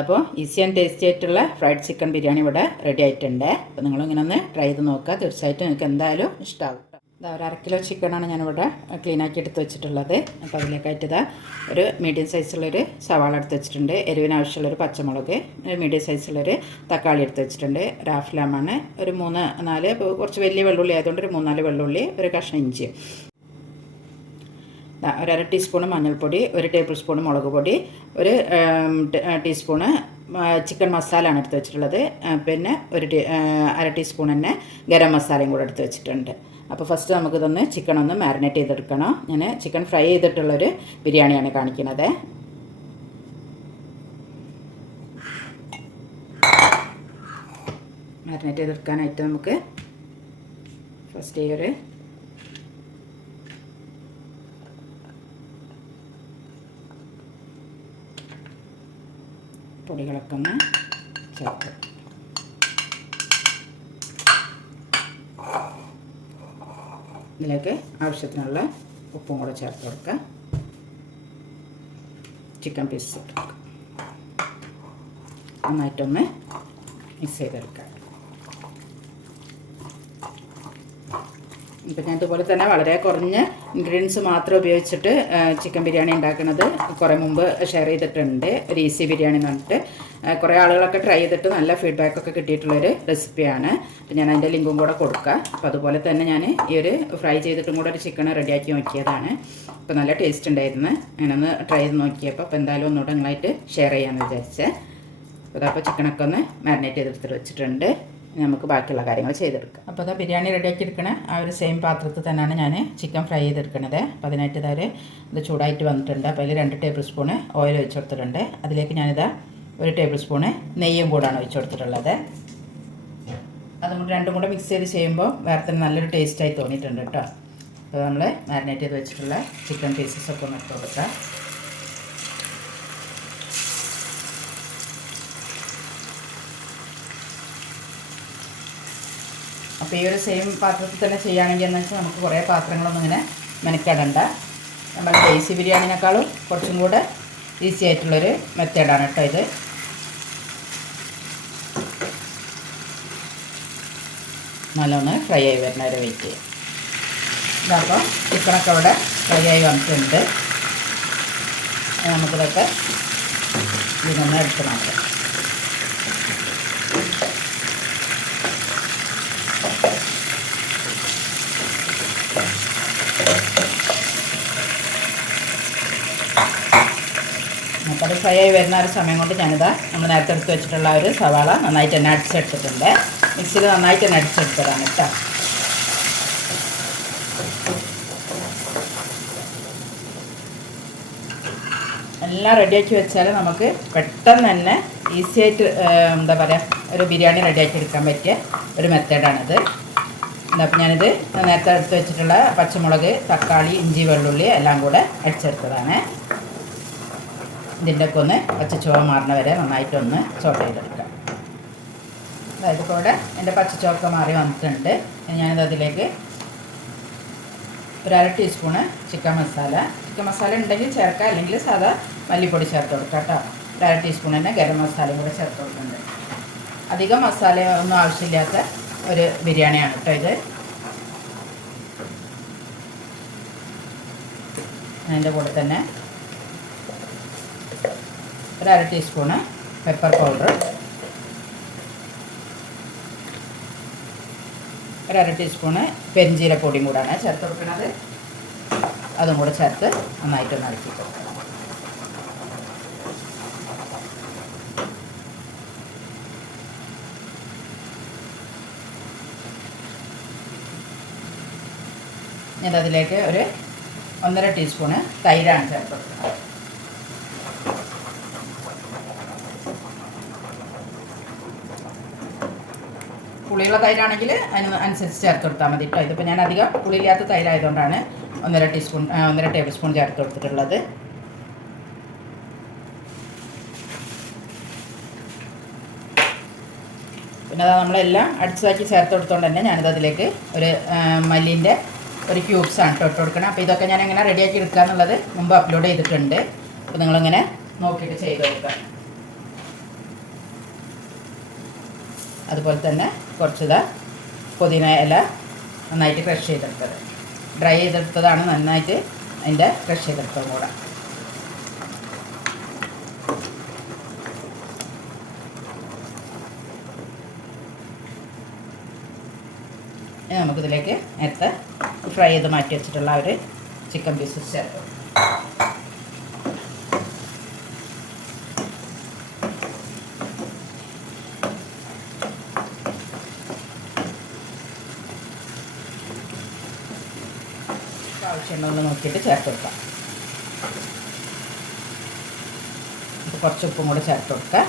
അപ്പോൾ easy and tasty ആയിട്ടുള്ള fried chicken biryani ഇവിടെ റെഡി ആയിട്ടുണ്ട്. അപ്പോൾ നിങ്ങളിങ്ങനെ ഒന്ന് ട്രൈ ചെയ്ത് നോക്കുക. തീർച്ചയായിട്ടും നിങ്ങൾക്ക് എന്തായാലും ഇഷ്ടമാകും. ഇതാ ഒരു 1/2 കിലോ ചിക്കനാണ് ഞാനിവിടെ ക്ലീനാക്കി എടുത്ത് വെച്ചിട്ടുള്ളത്. അപ്പോൾ അതിലേക്കായിട്ട് ഇതാ ഒരു മീഡിയം സൈസുള്ളൊരു സവാള എടുത്ത് വെച്ചിട്ടുണ്ട്. എരിവിന് ആവശ്യമുള്ളൊരു പച്ചമുളക്, ഒരു മീഡിയം സൈസുള്ളൊരു തക്കാളി എടുത്ത് വെച്ചിട്ടുണ്ട്. ഒരു ഹാഫ് ലെമണ്, ഒരു 3-4 കുറച്ച് വലിയ വെള്ളുള്ളി ആയതുകൊണ്ട് ഒരു 3-4 വെള്ളുള്ളി, ഒരു കഷ്ണം ഇഞ്ചി, ഒരു 1/2 ടീസ്പൂണ് മഞ്ഞൾപ്പൊടി, 1 ടേബിൾ സ്പൂൺ മുളക് പൊടി, ഒരു ടീസ്പൂണ് ചിക്കൻ മസാലയാണ് എടുത്ത് വെച്ചിട്ടുള്ളത്. പിന്നെ ഒരു 1/2 ടീസ്പൂൺ തന്നെ ഗരം മസാലയും കൂടെ എടുത്ത് വെച്ചിട്ടുണ്ട്. അപ്പോൾ ഫസ്റ്റ് നമുക്കിതൊന്ന് ചിക്കൻ ഒന്ന് മാരിനേറ്റ് ചെയ്തെടുക്കണം. ഞാൻ ചിക്കൻ ഫ്രൈ ചെയ്തിട്ടുള്ളൊരു ബിരിയാണിയാണ് കാണിക്കുന്നത്. മാരിനേറ്റ് ചെയ്തെടുക്കാനായിട്ട് നമുക്ക് ഫസ്റ്റ് ഈ ഒരു പൊടികളൊക്കെ ഒന്ന് ചേർത്ത് ഇതിലേക്ക് ആവശ്യത്തിനുള്ള ഉപ്പും കൂടെ ചേർത്ത് കൊടുക്കുക. ചിക്കൻ പീസ് ഇട്ട് കൊടുക്കുക. നന്നായിട്ടൊന്ന് മിക്സ് ചെയ്തെടുക്കുക. ഇപ്പം ഞാൻ ഇതുപോലെ തന്നെ വളരെ കുറഞ്ഞ ഇൻഗ്രീഡിയൻസ് മാത്രം ഉപയോഗിച്ചിട്ട് ചിക്കൻ ബിരിയാണി ഉണ്ടാക്കുന്നത് കുറേ മുമ്പ് ഷെയർ ചെയ്തിട്ടുണ്ട്. ഒരു ഈസി ബിരിയാണി എന്ന് പറഞ്ഞിട്ട് കുറേ ആളുകളൊക്കെ ട്രൈ ചെയ്തിട്ട് നല്ല ഫീഡ്ബാക്കൊക്കെ കിട്ടിയിട്ടുള്ളൊരു റെസിപ്പിയാണ്. അപ്പം ഞാൻ അതിൻ്റെ ലിങ്കും കൂടെ കൊടുക്കുക. അപ്പോൾ അതുപോലെ തന്നെ ഞാൻ ഈ ഒരു ഫ്രൈ ചെയ്തിട്ടും കൂടെ ഒരു ചിക്കൻ റെഡിയാക്കി നോക്കിയതാണ്. അപ്പോൾ നല്ല ടേസ്റ്റ് ഉണ്ടായിരുന്നു. ഞാനൊന്ന് ട്രൈ ചെയ്ത് നോക്കിയപ്പോൾ അപ്പോൾ എന്തായാലും ഒന്നുകൂടെ നിങ്ങളായിട്ട് ഷെയർ ചെയ്യാമെന്ന് വിചാരിച്ചത്. അപ്പോൾ ചിക്കനൊക്കെ ഒന്ന് മാരിനേറ്റ് ചെയ്തെടുത്തിട്ട് വെച്ചിട്ടുണ്ട്. നമുക്ക് ബാക്കിയുള്ള കാര്യങ്ങൾ ചെയ്തെടുക്കാം. അപ്പോൾ അത് ബിരിയാണി റെഡിയാക്കി എടുക്കണ ആ ഒരു സെയിം പാത്രത്തിൽ തന്നെയാണ് ഞാൻ ചിക്കൻ ഫ്രൈ ചെയ്തെടുക്കണത്. അപ്പോൾ അതിനായിട്ട് ഇത് ചൂടായിട്ട് വന്നിട്ടുണ്ട്. അപ്പോൾ അതിൽ 2 ടേബിൾ സ്പൂണ് ഓയിൽ ഒഴിച്ച് കൊടുത്തിട്ടുണ്ട്. അതിലേക്ക് ഞാനിതാ 1 ടേബിൾ സ്പൂണ് നെയ്യും കൂടാണ് ഒഴിച്ച് കൊടുത്തിട്ടുള്ളത്. അതും കൂടി രണ്ടും കൂടെ മിക്സ് ചെയ്ത് ചെയ്യുമ്പോൾ വേറെ തന്നെ നല്ലൊരു ടേസ്റ്റായി തോന്നിയിട്ടുണ്ട് കേട്ടോ. അപ്പോൾ നമ്മൾ മാരിനേറ്റ് ചെയ്ത് വെച്ചിട്ടുള്ള ചിക്കൻ പീസസൊക്കെ ഒന്ന് ഇട്ട് കൊടുക്കാം. അപ്പോൾ ഈ ഒരു സെയിം പാത്രത്തിൽ തന്നെ ചെയ്യുകയാണെങ്കിൽ എന്ന് വെച്ചാൽ നമുക്ക് കുറേ പാത്രങ്ങളൊന്നും ഇങ്ങനെ മെനക്കെടണ്ട. നമ്മൾ ഈസി ബിരിയാണിനേക്കാളും കുറച്ചും കൂടെ ഈസി ആയിട്ടുള്ളൊരു മെത്തേഡാണ് കേട്ടോ ഇത്. നല്ലൊന്ന് ഫ്രൈ ആയി വരുന്ന ഒരു വെയിറ്റ് ചെയ്യും. ഇതപ്പോൾ ചിക്കനൊക്കെ ഇവിടെ ഫ്രൈ ആയി വന്നിട്ടുണ്ട്. നമുക്കിതൊക്കെ ഇതിനൊന്ന് എടുത്ത് മാറ്റാം. അപ്പോൾ അത് ഫ്രൈ ആയി വരുന്ന ഒരു സമയം കൊണ്ട് ഞാനിതാ നമ്മൾ നേരത്തെ എടുത്ത് വെച്ചിട്ടുള്ള ഒരു സവാള നന്നായിട്ട് തന്നെ അടിച്ചെടുത്തിട്ടുണ്ട്. മിക്സിയിൽ നന്നായിട്ട് തന്നെ അടിച്ചെടുത്തതാണ് കേട്ടോ. എല്ലാം റെഡിയാക്കി വെച്ചാൽ നമുക്ക് പെട്ടെന്ന് തന്നെ ഈസി ആയിട്ട് എന്താ പറയുക ഒരു ബിരിയാണി റെഡിയാക്കി എടുക്കാൻ പറ്റിയ ഒരു മെത്തേഡാണിത്. അപ്പോൾ ഞാനിത് നേരത്തെ എടുത്ത് വെച്ചിട്ടുള്ള പച്ചമുളക്, തക്കാളി, ഇഞ്ചി, വെള്ളുള്ളി എല്ലാം കൂടെ അടിച്ചെടുത്തതാണ്. ഇതിൻ്റെ ഒക്കെ ഒന്ന് പച്ചച്ചുവ മാറുന്ന വരെ നന്നായിട്ടൊന്ന് ചോട്ട് ചെയ്തെടുക്കാം. അതായത് ഇപ്പോൾ ഇവിടെ എൻ്റെ പച്ചച്ചുവൊക്കെ മാറി വന്നിട്ടുണ്ട്. ഞാനിത് അതിലേക്ക് ഒരു 1/2 ടീസ്പൂണ് ചിക്കൻ മസാല ഉണ്ടെങ്കിൽ ചേർക്കാം, അല്ലെങ്കിൽ സാധാ മല്ലിപ്പൊടി ചേർത്ത് കൊടുക്കാം കേട്ടോ. ഒരു 1/2 ടീസ്പൂൺ തന്നെ ഗരം മസാലയും കൂടെ ചേർത്ത് കൊടുക്കുന്നുണ്ട്. അധികം മസാല ഒന്നും ആവശ്യമില്ലാത്ത ഒരു ബിരിയാണിയാണ് കേട്ടോ ഇത്. അതിൻ്റെ കൂടെ തന്നെ ഒരു 1/2 ടീസ്പൂണ് പെപ്പർ പൗഡർ, ഒരു 1/2 ടീസ്പൂണ് പെരിഞ്ചീരപ്പൊടിയും കൂടാണ് ചേർത്ത് കൊടുക്കുന്നത്. അതും കൂടെ ചേർത്ത് നന്നായിട്ടൊന്ന് ഇളക്കി കൊടുക്കാം. ഞാൻ അതിലേക്ക് ഒരു 1.5 ടീസ്പൂണ് തൈരാണ് ചേർത്ത് കൊടുക്കുന്നത്. പുളിയുള്ള തൈരാണെങ്കിൽ അനുസരിച്ച് ചേർത്ത് കൊടുത്താൽ മതി കേട്ടോ. ഇതിപ്പോൾ ഞാൻ അധികം പുളിയില്ലാത്ത തൈരായതുകൊണ്ടാണ് 1.5 ടേബിൾ സ്പൂൺ ചേർത്ത് കൊടുത്തിട്ടുള്ളത്. പിന്നെ അത് നമ്മളെല്ലാം അടിച്ചതാക്കി ചേർത്ത് കൊടുത്തുകൊണ്ട് തന്നെ ഞാനിത് അതിലേക്ക് ഒരു മല്ലിൻ്റെ ഒരു ക്യൂബ്സാണ് ഇട്ട് കൊടുക്കണം. അപ്പോൾ ഇതൊക്കെ ഞാൻ എങ്ങനെ റെഡിയാക്കി എടുക്കുക എന്നുള്ളത് മുമ്പ് അപ്ലോഡ് ചെയ്തിട്ടുണ്ട്. അപ്പോൾ നിങ്ങളിങ്ങനെ നോക്കിയിട്ട് ചെയ്ത് കൊടുക്കുക. അതുപോലെ തന്നെ കുറച്ച് പുതിന ഇല നന്നായിട്ട് ക്രഷ് ചെയ്തെടുത്തത്, ഡ്രൈ ചെയ്തെടുത്തതാണ്, നന്നായിട്ട് അതിൻ്റെ ക്രഷ് ചെയ്തെടുത്തതും കൂടെ. നമുക്കിതിലേക്ക് നേരത്തെ ഫ്രൈ ചെയ്ത് മാറ്റി വെച്ചിട്ടുള്ള ഒരു ചിക്കൻ പീസസ് ചേർക്കും. ആവശ്യമുണ്ടോ നോക്കിയിട്ട് ചേർത്ത് കൊടുക്കാം. കുറച്ച് ഉപ്പും കൂടെ ചേർത്ത് കൊടുക്കാം.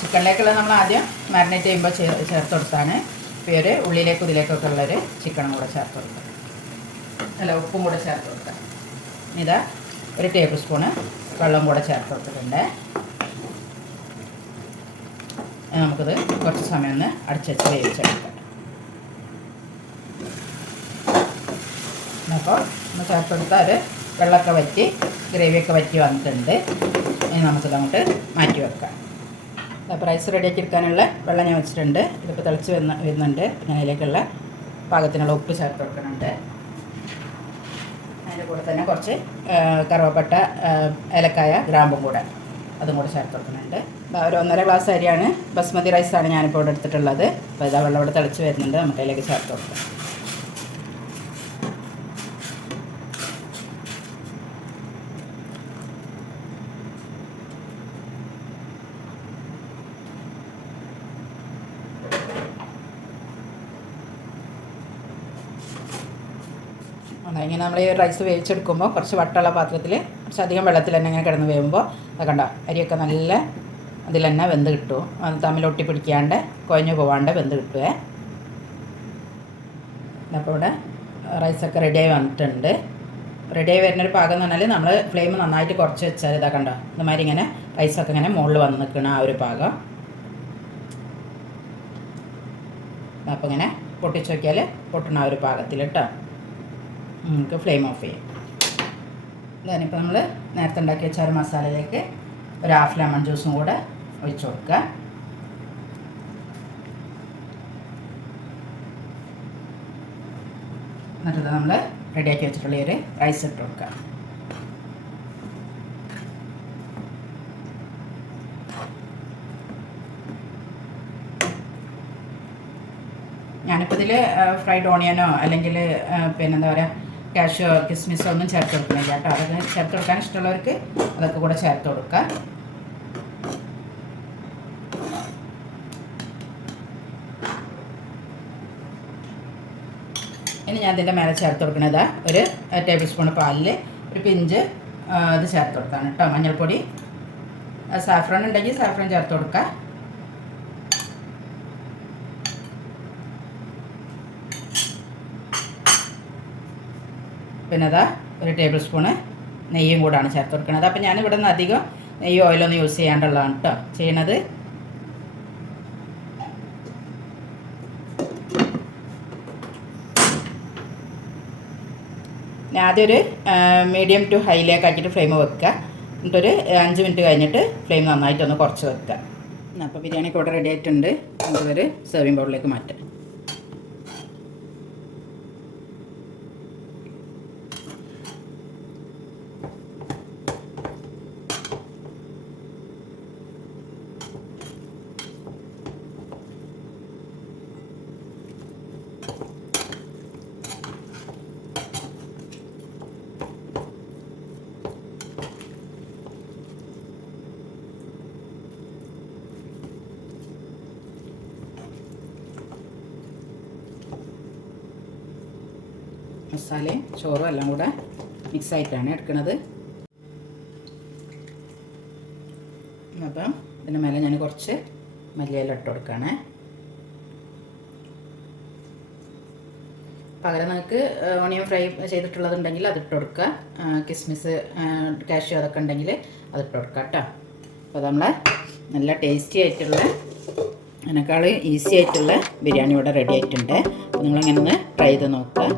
ചിക്കനിലേക്കുള്ള നമ്മൾ ആദ്യം മാരിനേറ്റ് ചെയ്യുമ്പോൾ ചേർത്ത് കൊടുത്താണ്. ഇപ്പോൾ ഒരു ഉള്ളിലേക്കും ഇതിലേക്കൊക്കെ ഉള്ളൊരു ചിക്കനും കൂടെ ചേർത്ത് കൊടുക്കാം. ഉപ്പും കൂടെ ചേർത്ത് കൊടുക്കാം. ഇതാ ഒരു ടേബിൾ സ്പൂണ് വെള്ളം കൂടെ ചേർത്ത് കൊടുത്തിട്ടുണ്ട്. നമുക്കിത് കുറച്ച് സമയം ഒന്ന് അടച്ച് വെച്ച് വേവിച്ചെടുക്കാം. അപ്പോൾ ഒന്ന് ചേർത്ത് കൊടുത്താൽ വെള്ളമൊക്കെ വറ്റി ഗ്രേവിയൊക്കെ വറ്റി വന്നിട്ടുണ്ട്. ഇനി നമുക്കിത് അങ്ങോട്ട് മാറ്റി വെക്കാം. അപ്പോൾ റൈസ് റെഡിയാക്കി എടുക്കാനുള്ള വെള്ളം ഞാൻ വെച്ചിട്ടുണ്ട്. ഇതിപ്പോൾ തിളച്ച് വരുന്നുണ്ട്. പിന്നെ അതിലേക്കുള്ള പാകത്തിനുള്ള ഉപ്പ് ചേർത്ത് കൊടുക്കുന്നുണ്ട്. അതിൻ്റെ കൂടെ തന്നെ കുറച്ച് കറുവപ്പട്ട, ഏലക്കായ, ഗ്രാമ്പും കൂടെ അതും കൂടെ ചേർത്ത് കൊടുക്കുന്നുണ്ട്. ഒരു 1.5 ഗ്ലാസ് അരിയാണ്, ബസ്മതി റൈസാണ് ഞാനിപ്പോൾ ഇവിടെ എടുത്തിട്ടുള്ളത്. അപ്പോൾ ഇതാ വെള്ളം ഇവിടെ തിളച്ച് വരുന്നുണ്ട്. നമുക്ക് അതിലേക്ക് ചേർത്ത് കൊടുക്കാം. ഇങ്ങനെ നമ്മൾ ഈ റൈസ് വേവിച്ചെടുക്കുമ്പോൾ കുറച്ച് വട്ടമുള്ള പാത്രത്തിൽ കുറച്ചധികം വെള്ളത്തിൽ തന്നെ ഇങ്ങനെ കിടന്ന് വേവുമ്പോൾ അത് കണ്ടോ അരിയൊക്കെ നല്ല അതിൽ തന്നെ വെന്ത് കിട്ടും. അത് തമ്മിൽ ഒട്ടി പിടിക്കാണ്ട് കുഴഞ്ഞു പോവാണ്ട് വെന്ത് കിട്ടുമേ. അപ്പോൾ ഇവിടെ റൈസൊക്കെ റെഡിയായി വന്നിട്ടുണ്ട്. റെഡിയായി വരുന്നൊരു പാകം എന്ന് പറഞ്ഞാൽ നമ്മൾ ഫ്ലെയിം നന്നായിട്ട് കുറച്ച് വെച്ചാൽ ഇതാ കണ്ടോ ഇതുമാതിരി ഇങ്ങനെ റൈസൊക്കെ ഇങ്ങനെ മുകളിൽ വന്ന് നിൽക്കണം ആ ഒരു പാകം. അപ്പോൾ ഇങ്ങനെ പൊട്ടിച്ച് നോക്കിയാൽ പൊട്ടണ ആ ഒരു പാകത്തിൽ കേട്ടോ നമുക്ക് ഫ്ലെയിം ഓഫ് ചെയ്യാം. ഇതാണിപ്പോൾ നമ്മൾ നേരത്തെ ഉണ്ടാക്കി വെച്ച ഒരു മസാലയിലേക്ക് ഒരു ഹാഫ് ലെമൺ ജ്യൂസും കൂടെ ഒഴിച്ച് കൊടുക്കുക. എന്നിട്ട് നമ്മൾ റെഡിയാക്കി വെച്ചിട്ടുള്ള ഒരു റൈസ് ഇട്ട് കൊടുക്കുക. ഞാനിപ്പോൾ ഇതിൽ ഫ്രൈഡ് ഓണിയനോ അല്ലെങ്കിൽ പിന്നെന്താ പറയുക കാഷ്യോ കിസ്മിസോ ഒന്നും ചേർത്ത് കൊടുക്കുന്നില്ല കേട്ടോ. അതൊക്കെ ചേർത്ത് കൊടുക്കാൻ ഇഷ്ടമുള്ളവർക്ക് അതൊക്കെ കൂടെ ചേർത്ത് കൊടുക്കുക. ഇനി ഞാൻ ഇതിൻ്റെ മേലെ ചേർത്ത് കൊടുക്കുന്നത് ഒരു ടേബിൾ സ്പൂൺ പാലിൽ ഒരു പിഞ്ച് ഇത് ചേർത്ത് കൊടുക്കാണ് കേട്ടോ. മഞ്ഞൾപ്പൊടി, സാഫ്രോൺ ഉണ്ടെങ്കിൽ സാഫ്രോൺ ചേർത്ത് കൊടുക്കുക. പിന്നെ അതാ ഒരു ടേബിൾ സ്പൂണ് നെയ്യും കൂടാണ് ചേർത്ത് കൊടുക്കുന്നത്. അപ്പോൾ ഞാനിവിടെ നിന്ന് അധികം നെയ്യ് ഓയിലൊന്നും യൂസ് ചെയ്യാണ്ടുള്ളതാണ് കേട്ടോ ചെയ്യണത്. ഞാൻ ആദ്യം ഒരു മീഡിയം ടു ഹൈയിലേക്ക് ആക്കിയിട്ട് ഫ്ലെയിം വെക്കുക. എന്നിട്ടൊരു 5 മിനിറ്റ് കഴിഞ്ഞിട്ട് ഫ്ലെയിം നന്നായിട്ടൊന്ന് കുറച്ച് വെക്കുക. അപ്പോൾ ബിരിയാണിയൊക്കെ ഇവിടെ റെഡി ആയിട്ടുണ്ട്. നമുക്കൊരു സെർവിങ് ബൗളിലേക്ക് മാറ്റാം. മസാലയും ചോറും എല്ലാം കൂടെ മിക്സായിട്ടാണ് എടുക്കുന്നത്. അപ്പം ഇതിന് മേലെ ഞാൻ കുറച്ച് മല്ലിയില ഇട്ട് കൊടുക്കുകയാണ്. പകരം നിങ്ങൾക്ക് ഓണിയൻ ഫ്രൈ ചെയ്തിട്ടുള്ളതുണ്ടെങ്കിൽ അതിട്ട് കൊടുക്കുക. കിസ്മിസ്, കാഷ്യൂ അതൊക്കെ ഉണ്ടെങ്കിൽ അതിട്ട് കൊടുക്കുക കേട്ടോ. അപ്പോൾ നമ്മൾ നല്ല ടേസ്റ്റി ആയിട്ടുള്ള അതിനേക്കാൾ ഈസി ആയിട്ടുള്ള ബിരിയാണി ഇവിടെ റെഡി ആയിട്ടുണ്ട്. അപ്പോൾ നിങ്ങളിങ്ങനെ ഒന്ന് ട്രൈ ചെയ്ത് നോക്കുക.